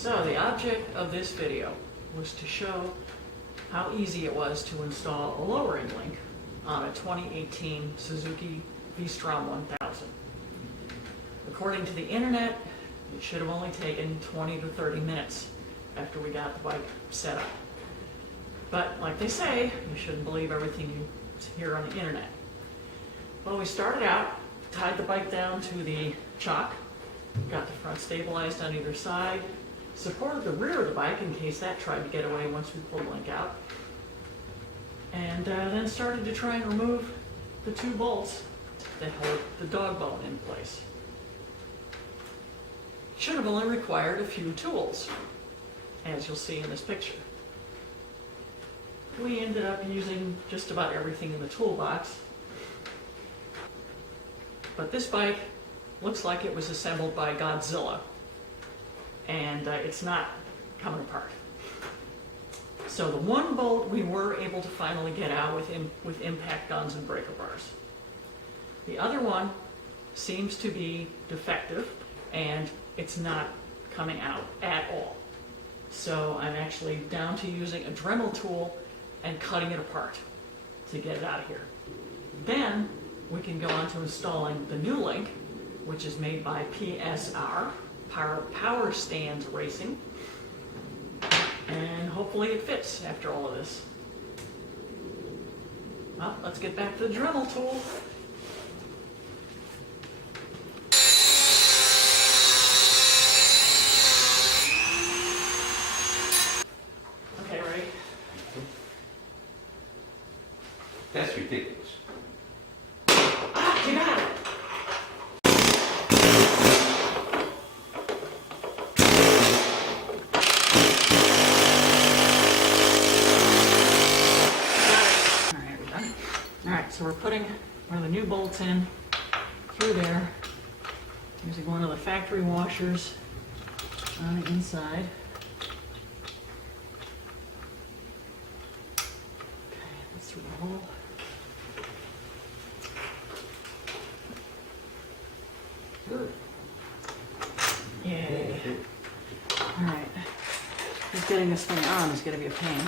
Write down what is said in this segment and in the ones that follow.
So the object of this video was to show how easy it was to install a lowering link on a 2018 Suzuki V-Strom 1000. According to the internet, it should have only taken 20 to 30 minutes after we got the bike set up. But like they say, you shouldn't believe everything you hear on the internet. Well, we started out, tied the bike down to the chock, got the front stabilized on either side, supported the rear of the bike in case that tried to get away once we pulled the link out, and then started to try and remove the two bolts that hold the dog bone in place. Should have only required a few tools, as you'll see in this picture. We ended up using just about everything in the toolbox, but this bike looks like it was assembled by Godzilla, and it's not coming apart. So the one bolt we were able to finally get out with impact guns and breaker bars. The other one seems to be defective, and it's not coming out at all. So I'm actually down to using a Dremel tool and cutting it apart to get it out of here. Then we can go on to installing the new link, which is made by PSR, Power Stands Racing, and hopefully it fits after all of this. Well, let's get back to the Dremel tool. Okay, ready? That's ridiculous. Ah, you got it! So we're putting one of the new bolts in through there, using one of the factory washers on the inside. Okay, that's through the hole. Good. Yay. All right. Just getting this thing on is going to be a pain.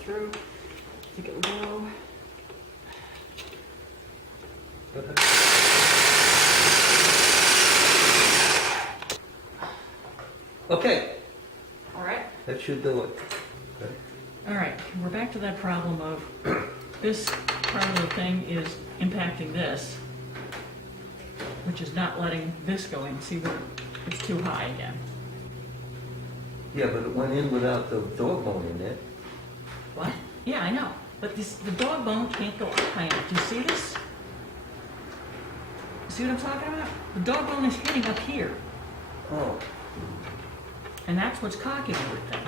Through. I think it will go. Okay. All right. That should do it. Okay. All right. We're back to that problem of this part of the thing is impacting this, which is not letting this go in. See where it's too high again. Yeah, but it went in without the dog bone in it. What? Yeah, I know. But the dog bone can't go up high enough. Do you see this? See what I'm talking about? The dog bone is hitting up here. Oh. And that's what's cocking everything.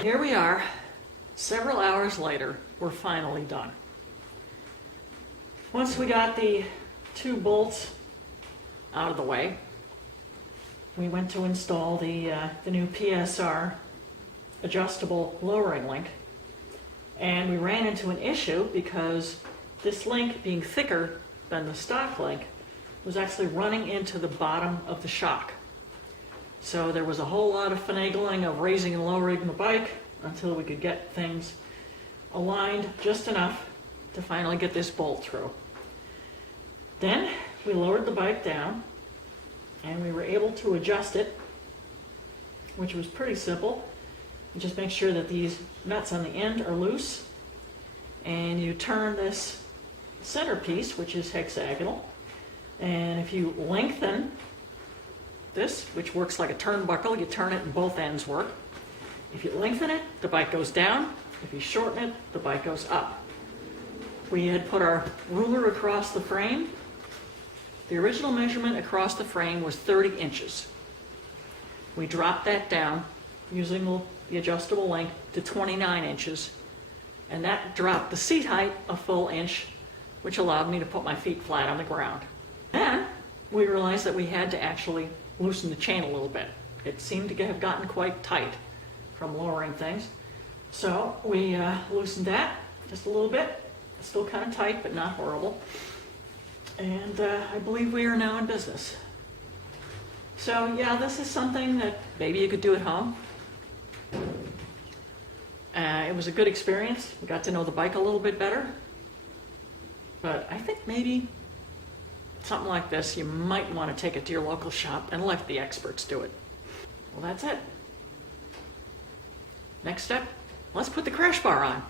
Here we are. Several hours later, we're finally done. Once we got the two bolts out of the way, we went to install the new PSR Adjustable Lowering Link. And we ran into an issue because this link, being thicker than the stock link, was actually running into the bottom of the shock. So there was a whole lot of finagling of raising and lowering the bike until we could get things aligned just enough to finally get this bolt through. Then we lowered the bike down and we were able to adjust it, which was pretty simple. You just make sure that these nuts on the end are loose, and you turn this centerpiece, which is hexagonal, and if you lengthen this, which works like a turnbuckle, you turn it and both ends work. If you lengthen it, the bike goes down. If you shorten it, the bike goes up. We had put our ruler across the frame. The original measurement across the frame was 30 inches. We dropped that down using the adjustable link to 29 inches, and that dropped the seat height a full inch, which allowed me to put my feet flat on the ground. Then we realized that we had to actually loosen the chain a little bit. It seemed to have gotten quite tight from lowering things. So we loosened that just a little bit. It's still kind of tight, but not horrible. And I believe we are now in business. So yeah, this is something that maybe you could do at home. It was a good experience. We got to know the bike a little bit better. But I think maybe something like this, you might want to take it to your local shop and let the experts do it. Well, that's it. Next step, let's put the crash bar on.